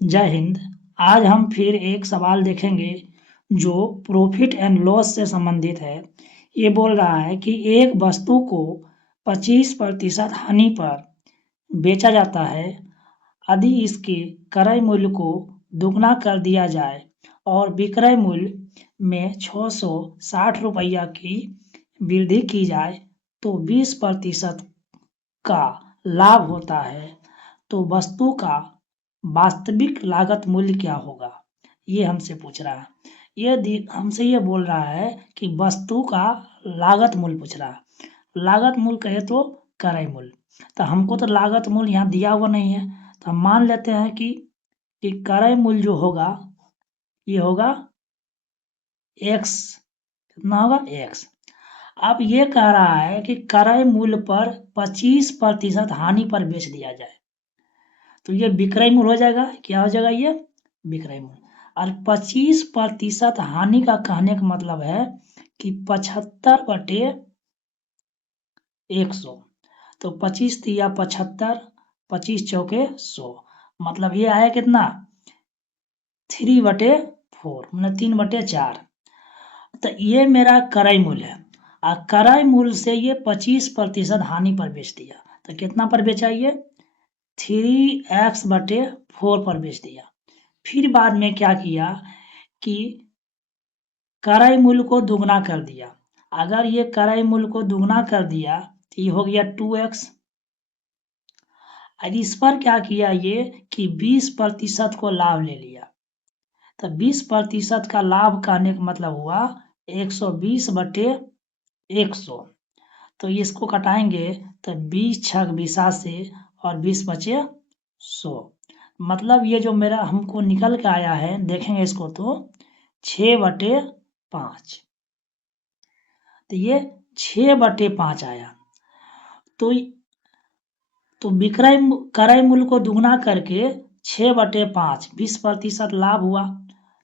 जय हिंद। आज हम फिर एक सवाल देखेंगे जो प्रॉफिट एंड लॉस से संबंधित है। ये बोल रहा है कि एक वस्तु को 25% हानि पर बेचा जाता है यदि इसके क्रय मूल्य को दुगना कर दिया जाए और विक्रय मूल्य में 660 रुपया की वृद्धि की जाए तो 20% का लाभ होता है, तो वस्तु का वास्तविक लागत मूल्य क्या होगा? ये हमसे पूछ रहा है। ये हमसे ये बोल रहा है कि वस्तु का लागत मूल्य पूछ रहा है। लागत मूल्य कहे तो क्रय मूल्य, तो हमको तो लागत मूल्य यहाँ दिया हुआ नहीं है, तो हम मान लेते हैं कि क्रय मूल्य जो होगा ये होगा x। कितना होगा? x। अब ये कह रहा है कि क्रय मूल्य पर 25% हानि पर बेच दिया जाए, तो ये विक्रय मूल्य हो जाएगा। क्या हो जाएगा? ये विक्रय मूल्य। और 25% हानि का कहने का मतलब है कि 75/100, तो 25 तिया 75, 25 चौके 100, मतलब ये आया कितना? 3/4, मतलब 3/4। तो ये मेरा क्रय मूल्य है और क्रय मूल्य से ये 25% हानि पर बेच दिया, तो कितना पर बेचा? ये 3x/4 पर बेच दिया। फिर बाद में क्या किया कि क्रय मूल्य को दुगना कर दिया। अगर ये क्रय मूल्य को दुगना कर दिया तो ये हो गया 2x। और इस पर क्या किया ये कि 20% को लाभ ले लिया, तो 20% का लाभ कहने का मतलब हुआ 120/100। तो इसको कटाएंगे तो 20 छक 20 और 20 बचे 100, मतलब ये जो मेरा हमको निकल के आया है, देखेंगे इसको तो 6/5, तो ये 6/5 आया। तो विक्रय क्रय मूल्य को दुगना करके 6/5 20% लाभ हुआ,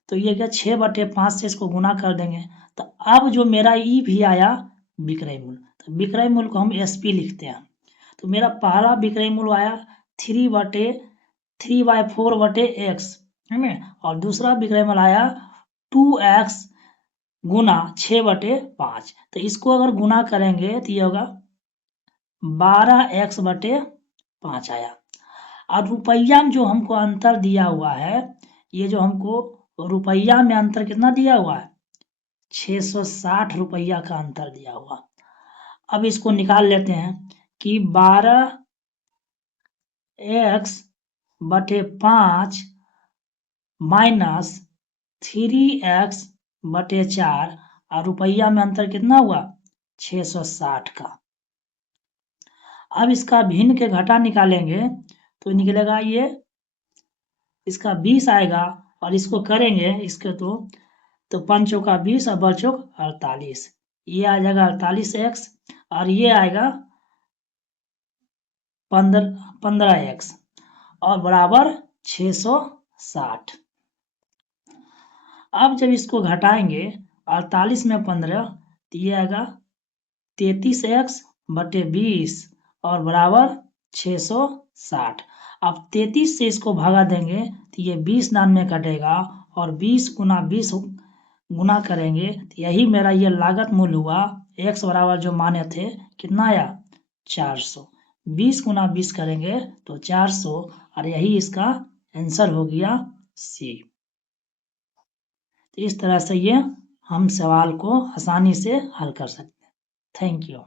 तो ये क्या 6/5 से इसको गुना कर देंगे, तो अब जो मेरा ई भी आया विक्रय मूल्य, तो विक्रय मूल्य को हम SP लिखते हैं। तो मेरा पहला विक्रय मूल्य आया 3/4/x है ना, और दूसरा विक्रय मूल्य आया 2x गुना 6/5, तो इसको अगर गुना करेंगे तो ये होगा 12x/5 आया। और रुपया में जो हमको अंतर दिया हुआ है, ये जो हमको रुपया में अंतर कितना दिया हुआ है? 660 रुपया का अंतर दिया हुआ। अब इसको निकाल लेते हैं कि 12x/5 माइनस 3x/4, और रुपया में अंतर कितना हुआ? 660 का। अब इसका भिन्न के घटा निकालेंगे तो निकलेगा ये, इसका 20 आएगा, और इसको करेंगे इसके तो 5 चौका 20 और 12 चौक 48, ये आ जाएगा 48x, और ये आएगा 15x और बराबर 660। अब जब इसको घटाएंगे 48 में 15, तो ये आएगा 33x/20 और बराबर 660। अब 33 से इसको भगा देंगे तो ये 20 दान में कटेगा, और 20 गुना 20 गुना करेंगे तो यही मेरा ये लागत मूल्य हुआ। x बराबर जो माने थे कितना आया? 400। 20 गुना 20 करेंगे तो 400, और यही इसका आंसर हो गया C। तो इस तरह से ये हम सवाल को आसानी से हल कर सकते हैं। Thank you.